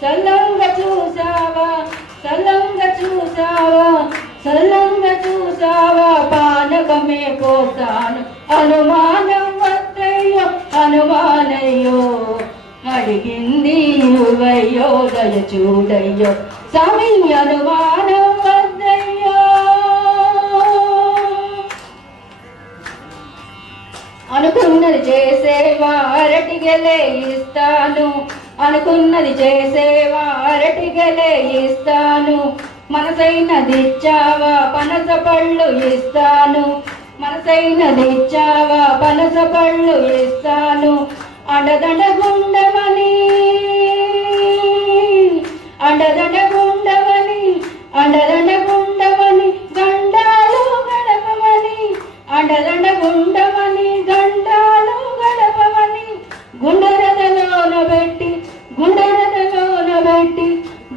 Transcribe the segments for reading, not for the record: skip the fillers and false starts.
సల్లంగా చూసావా సల్లంగా చూసావా సల్లంగా చూసావా పానకమే పోతాను అనుమానం వద్దయ్యో అనుమానయ్యో అడిగింది ఇవ్వయ్యో దయ చూడయ్యో స్వామి అనుమానం వద్దయ్యో అనుకున్నది చేసేవా అరటిగలే ఇస్తాను అనుకున్నది చేసేవా అరటిగలే ఇస్తాను మనసైనది ఇచ్చావా పనస పళ్ళు ఇస్తాను మనసైనది ఇచ్చావా పనస పళ్ళు ఇస్తాను అండదండగుండమని అండదండగుండమని అండదండగుండమని గండాలు గడపమని అండదండగుండమని గండాలు గడపమని గుండెరదలోన పెట్టి గుండెరదలోన పెట్టి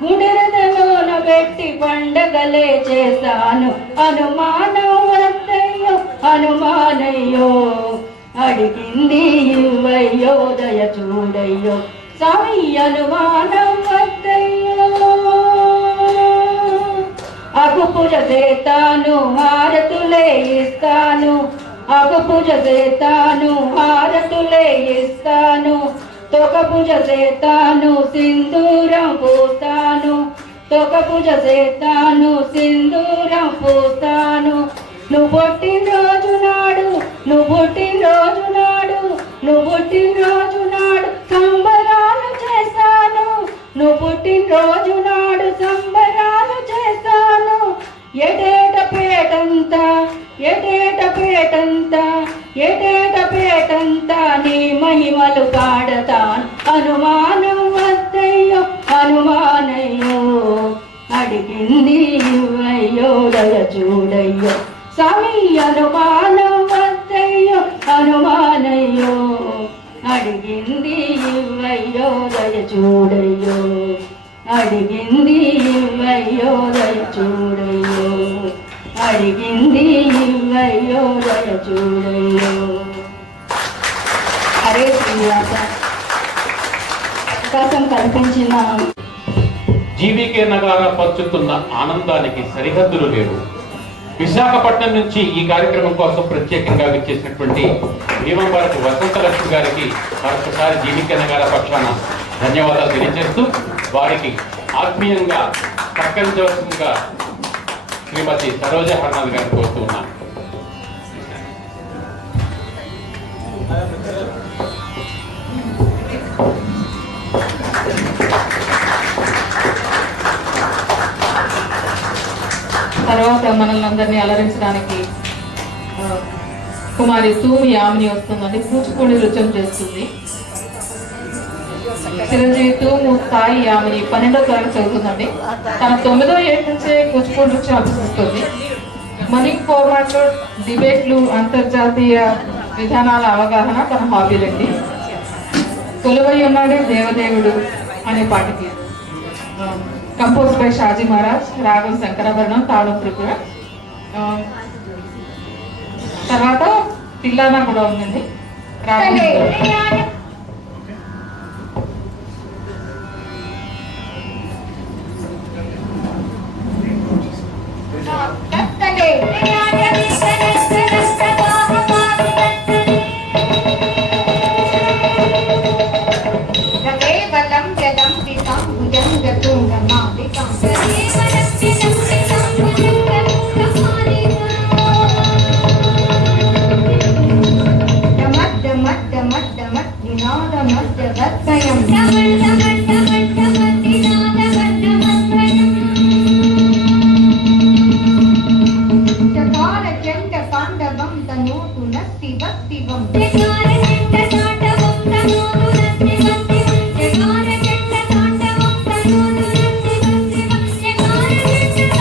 గుండెరదలోన పెట్టి పండగలే చేశాను అనుమానం వద్దయ్యో అనుమానయ్యో అడిగింది ఇవ్వయ్యో దయ చూడయ్యో స్వామి అనుమానం వద్దయ్యో అగు పూజ చేస్తాను హారతులే ఇస్తాను అగు పూజ చేస్తాను హారతులే ఇస్తాను తొక పూజ చేస్తాను సింధూరం పూస్తాను తొక పూజ చేస్తాను సింధూరం పూస్తాను నువ్వు పుట్టినరోజు నాడు నువ్వు పుట్టినరోజు నాడు నువ్వు పుట్టినరోజు నాడు సంబరాలు చేస్తాను నువ్వు పుట్టినరోజు నాడు సంబరాలు చేస్తాను ఎటేట పేటంతా ఎటేట పేటంతా ఎటేట పేటంతా నీ మహిమలు పాడతాను అనుమానం వద్దయ్యో అనుమానయ్యో అడిగింది ఇవ్వయ్యో దయ చూడయ్యో స్వామి అనుమానం వద్దయ్యో అనుమానయ్యో అడిగింది ఇవ్వయ్యో దయ చూడయ్యో అడిగింది ఇవ్వయ్యో దయ చూడయ్యో అడిగింది ఇవ్వయ్యో దయ చూడయ్యో. హరే శ్రీనివాస. అవకాశం కల్పించిన జీవికే నగారా పంచుతున్న ఆనందానికి సరిహద్దులు లేవు. విశాఖపట్నం నుంచి ఈ కార్యక్రమం కోసం ప్రత్యేకంగా విచ్చేసినటువంటి భీమంబరపు వసంతలక్ష్మి గారికి మరొకసారి జీవికే నగారా పక్షాన ధన్యవాదాలు తెలియజేస్తూ వారికి ఆత్మీయంగా సత్కరించవలసిందిగా శ్రీమతి సరోజ హర్నాథ్ గారిని కోరుతూ ఉన్నాను. తర్వాత మనల్ని అందరినీ అలరించడానికి కుమారి తూమి యామిని వస్తుందండి. కూచిపూడి నృత్యం చేస్తుంది. చిరంజీవి తూము స్థాయి యామిని 12వ తరగతి చదువుతుందండి. తన 9వ ఏడు నుంచే కూచిపూడి నృత్యం అభ్యసిస్తుంది. మనింగ్ ఫార్మాట్లో డిబేట్లు, అంతర్జాతీయ విధానాల అవగాహన తన హాబీలండి. కొలువై ఉన్నాడే దేవదేవుడు అనే పాటకి కంపోజ్ బై షాజీ మహారాజ్, రాగం శంకరాభరణం, తాళం త్రిపుర. తర్వాత తిల్లానా కూడా ఉందండి. రాగం Thank you.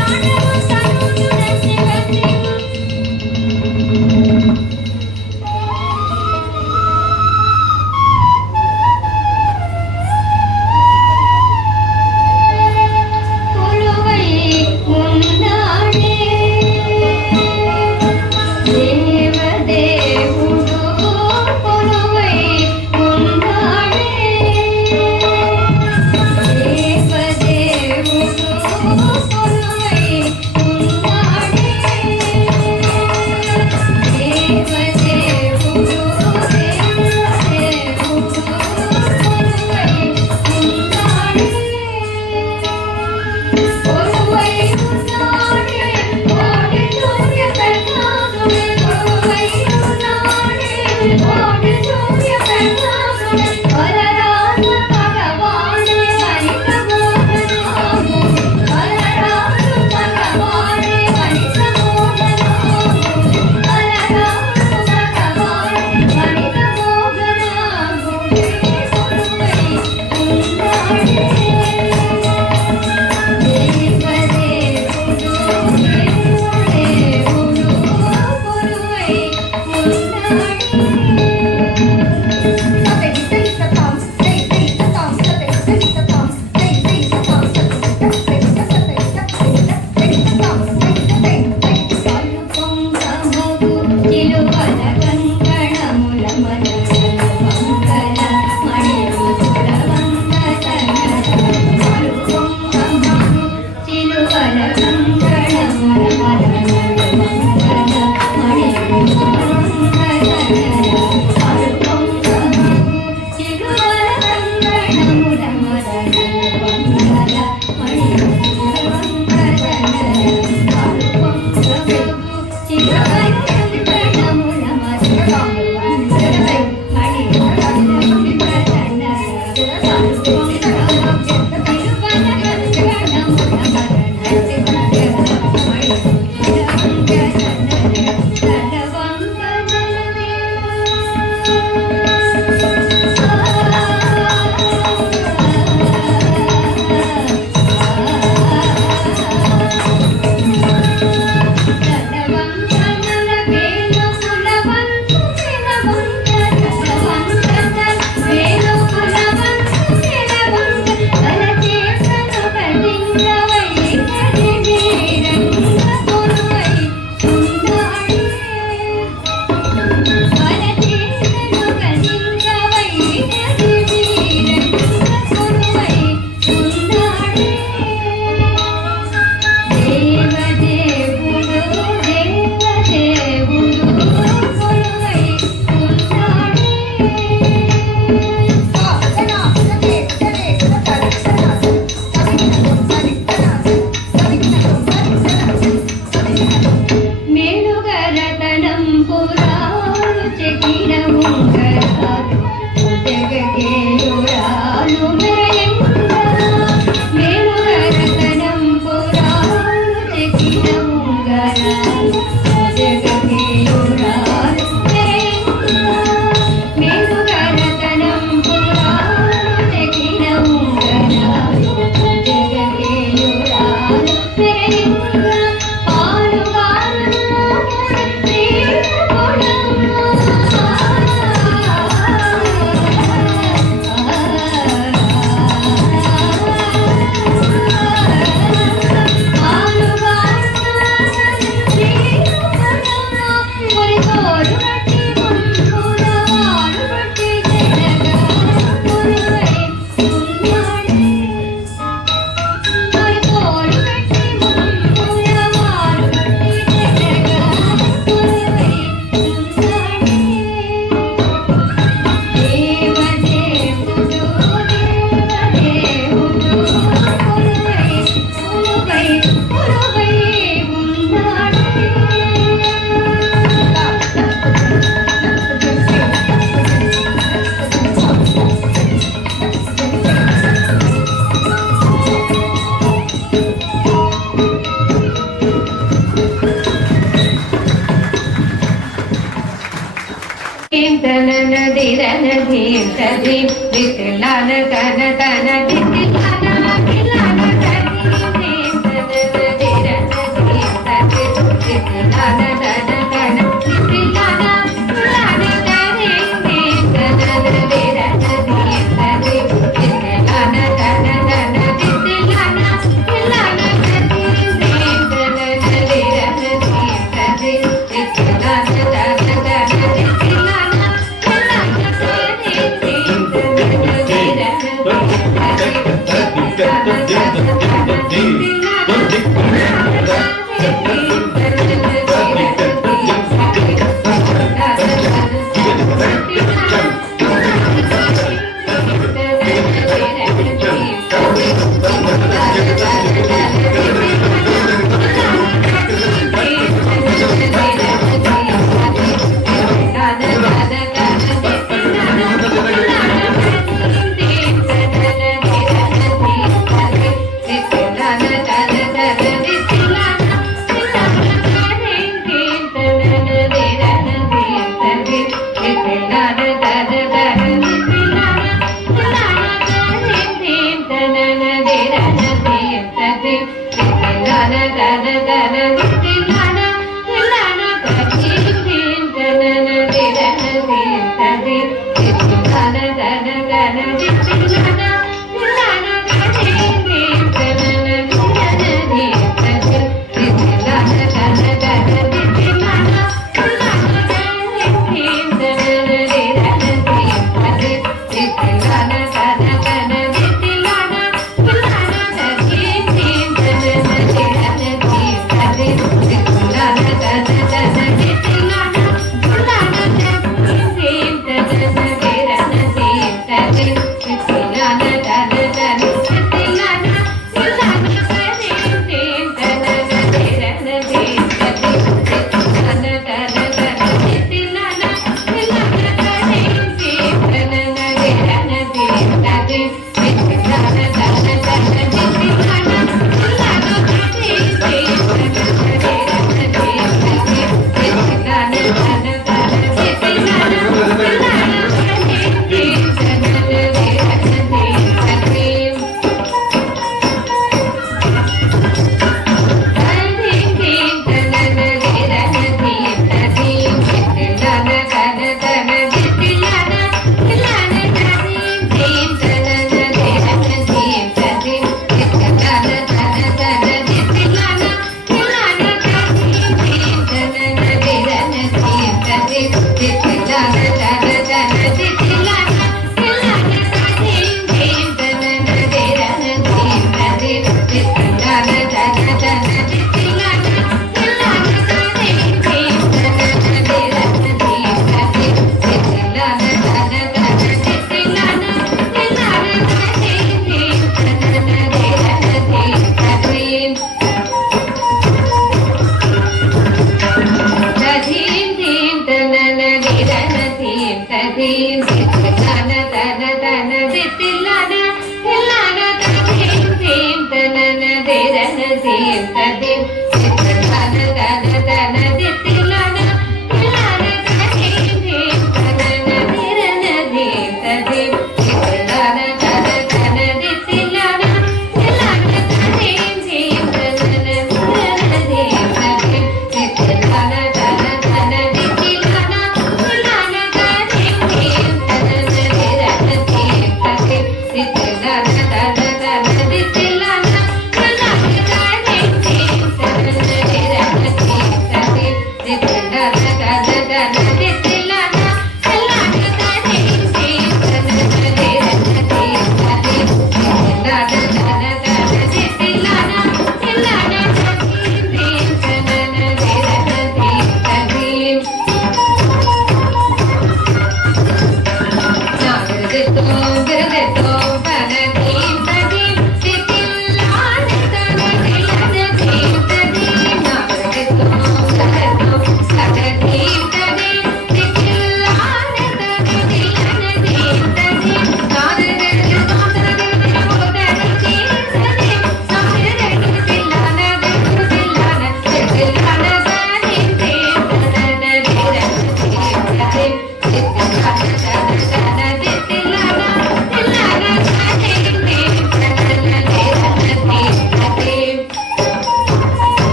Thank you.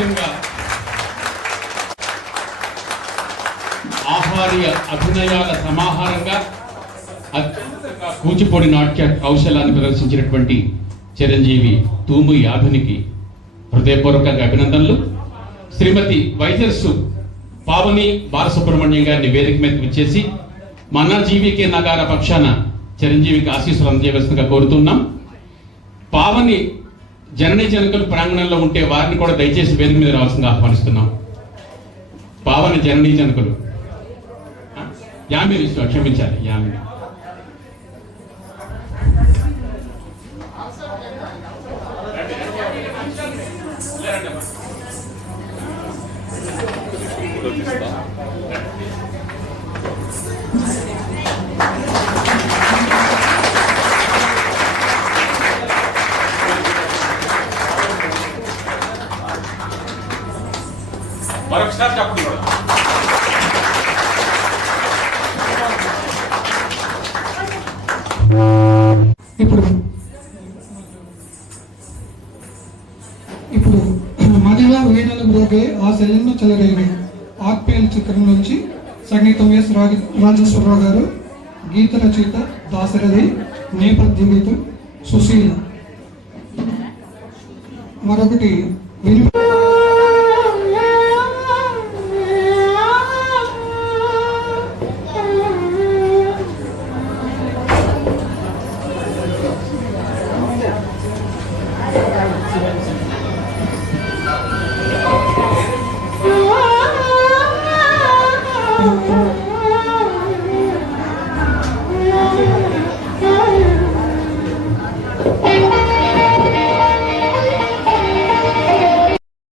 అదేవిధంగా ఆహార్య అభినయాల సమాహారంగా కూచిపూడి నాట్య కౌశలాన్ని ప్రదర్శించినటువంటి చిరంజీవి తూము యాధునికి హృదయపూర్వకంగా అభినందనలు. శ్రీమతి వైజర్సు పావని బాలసుబ్రహ్మణ్యం గారిని వేదిక మీదకి విచ్చేసి మన జీవికే నగార పక్షాన చిరంజీవికి ఆశీస్సులు అందజేయవలసిందిగా కోరుతున్నాం. పావని జననీ జనకులు ప్రాంగణంలో ఉంటే వారిని కూడా దయచేసి వేదిక మీద రావాల్సిందిగా ఆహ్వానిస్తున్నాం. పావని జననీ జనకులు యామిని క్షమించాలి యామిని. మరొకసారి చెప్పండి. ఇప్పుడు మదిలో వీణలు మ్రోగే ఆ సెలెన్ను చెలరేవి ఆర్పిఎల్ చిత్రం నుంచి సంగీతం ఎస్ రాజేశ్వరరావు గారు, గీత రచయిత దాశరథి, నేపథ్య గీతం సుశీల. మరొకటి